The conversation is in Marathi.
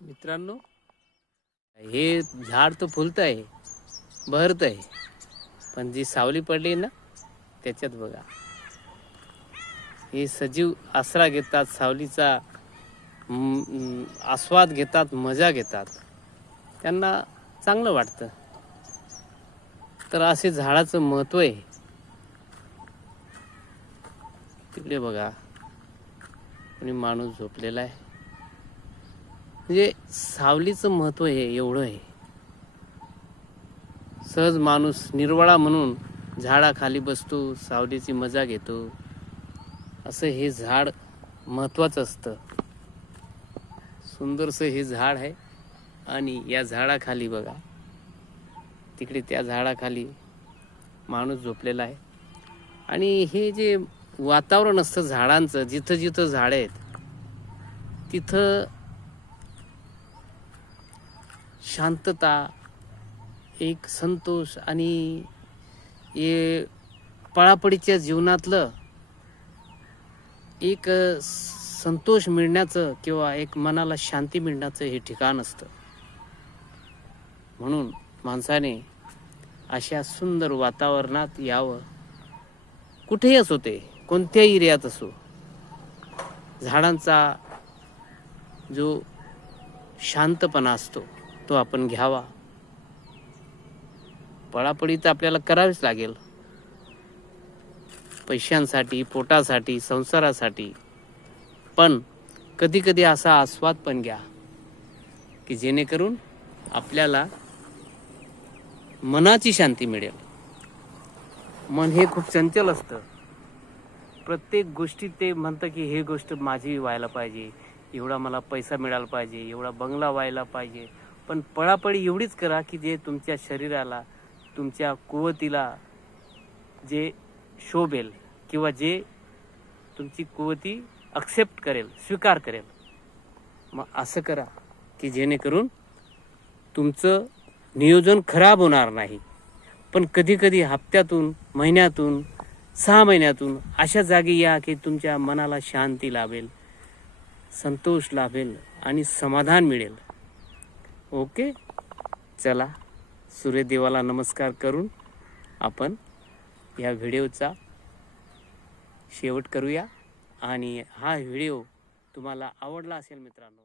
मित्रांनो, हे झाड तर फुलत आहे, बहरत आहे, पण जी सावली पडली ना त्याच्यात बघा, हे सजीव आसरा घेतात, सावलीचा आस्वाद घेतात, मजा घेतात, त्यांना चांगलं वाटतं. तर असे झाडाचं महत्त्व आहे. तिकडे बघा, कोणी माणूस झोपलेला आहे. म्हणजे सावलीचं महत्त्व हे एवढं आहे. सहज माणूस निर्वाळा म्हणून झाडाखाली बसतो, सावलीची मजा घेतो. असं हे झाड महत्त्वाचं असतं. सुंदरसं हे झाड आहे आणि या झाडाखाली बघा, तिकडे त्या झाडाखाली माणूस झोपलेला आहे. आणि हे जे वातावरण असतं झाडांचं, जिथं जिथं झाडं आहेत तिथं शांतता, एक संतोष आणि हे पळापळीच्या जीवनातलं एक संतोष मिळण्याचं किंवा एक मनाला शांती मिळण्याचं हे ठिकाण असतं. म्हणून माणसाने अशा सुंदर वातावरणात यावं. कुठेही असो, ते कोणत्याही एरियात असो, झाडांचा जो शांतपणा असतो तो आपण घ्यावा. पळापळी तर आपल्याला करावीच लागेल, पैशांसाठी, पोटासाठी, संसारासाठी, पण कधी कधी असा आस्वाद पण घ्या की जेणेकरून आपल्याला मनाची शांती मिळेल. मन हे खूप चंचल असतं. प्रत्येक गोष्टीत ते म्हणतं की हे गोष्ट माझी व्हायला पाहिजे, एवढा मला पैसा मिळाला पाहिजे, एवढा बंगला व्हायला पाहिजे. पण पळापळी एवढीच करा की जे तुमच्या शरीराला, तुमच्या कुवतीला जे शोभेल किंवा जे तुमची कुवती एक्सेप्ट करेल, स्वीकार करेल. मग असं करा की जेणेकरून तुमचं नियोजन खराब होणार नाही. पण कधी कधी हप्त्यातून, महिन्यातून, 6 महिन्यातून अशा जागी या की तुमच्या मनाला शांती लाभेल, संतोष लाभेल आणि समाधान मिळेल. ओके, चला सूर्यदेवाला नमस्कार करून आपण या व्हिडिओचा शेवट करूया. आणि हा व्हिडिओ तुम्हाला आवडला असेल मित्रांनो,